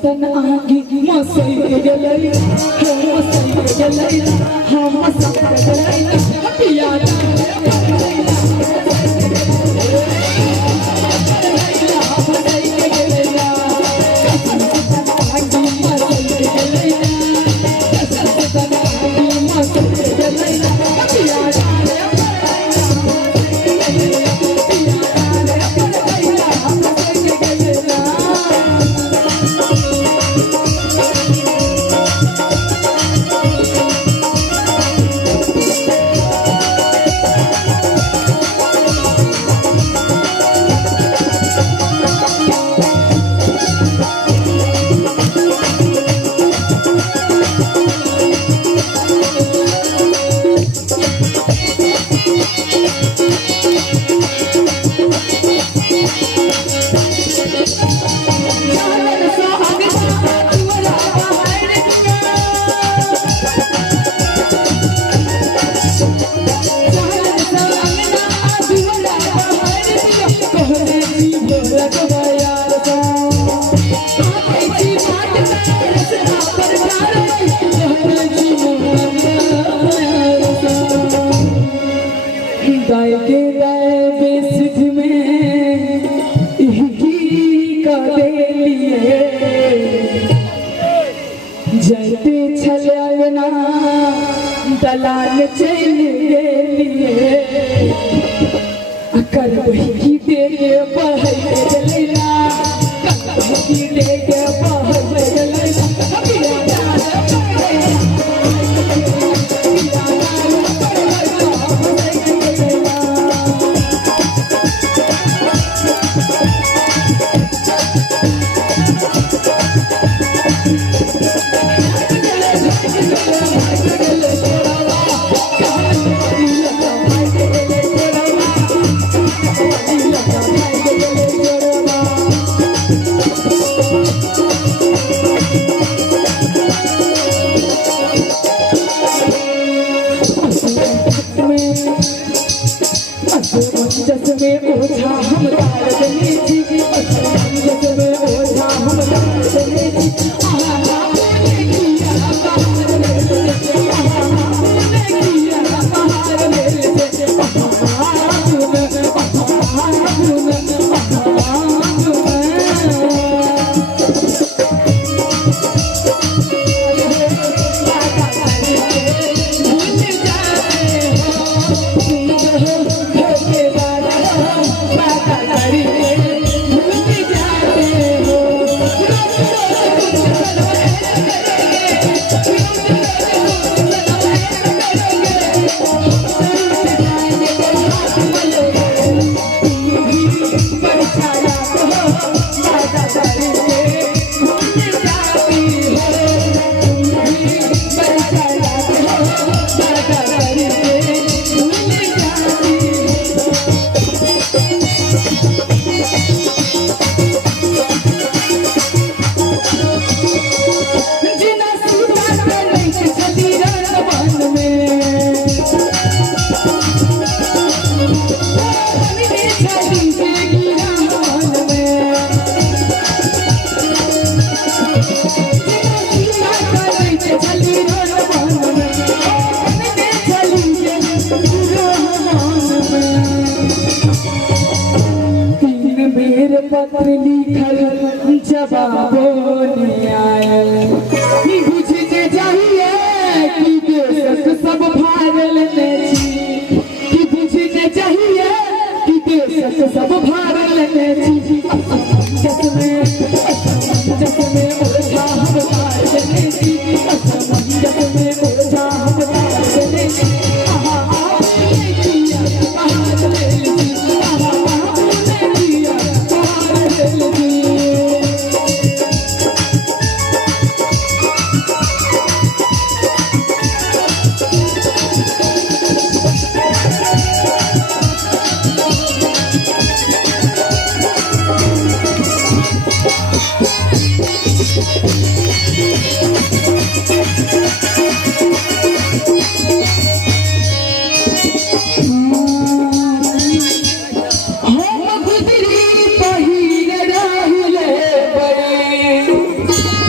सतन आगी मसई गलई हो मसई गलई हम मसई गलई पिया जयते छलना दलाल चल गेलिए कर वही दे बहला कर वही दे बहला जसमें ओझा हम तार गले जी जसमें ओझा हम तार गले जी पत्र लिखल जवाबों ने आयल बुझने चाहिए कि देशक सब भारल में छी कि बुझने चाहिए कि देशक सब भारल में छी जसमें ओझा हम तार गले छी जसमें ओझा हम तार गले छी हम गुजरी पहिर रहिले बड़े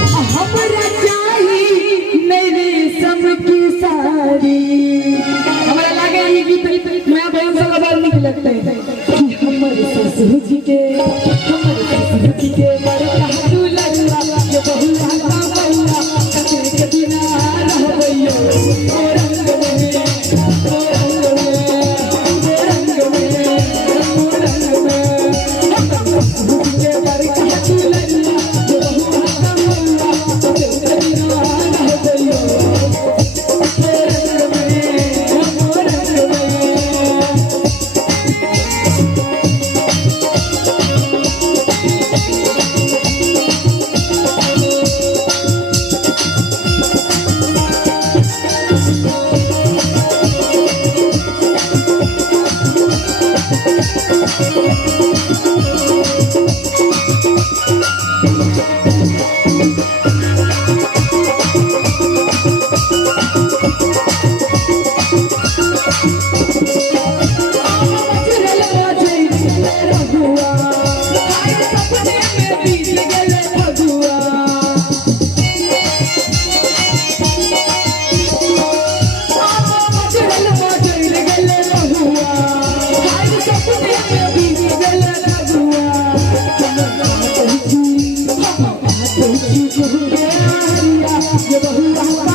छुके आरिया ये बहुआ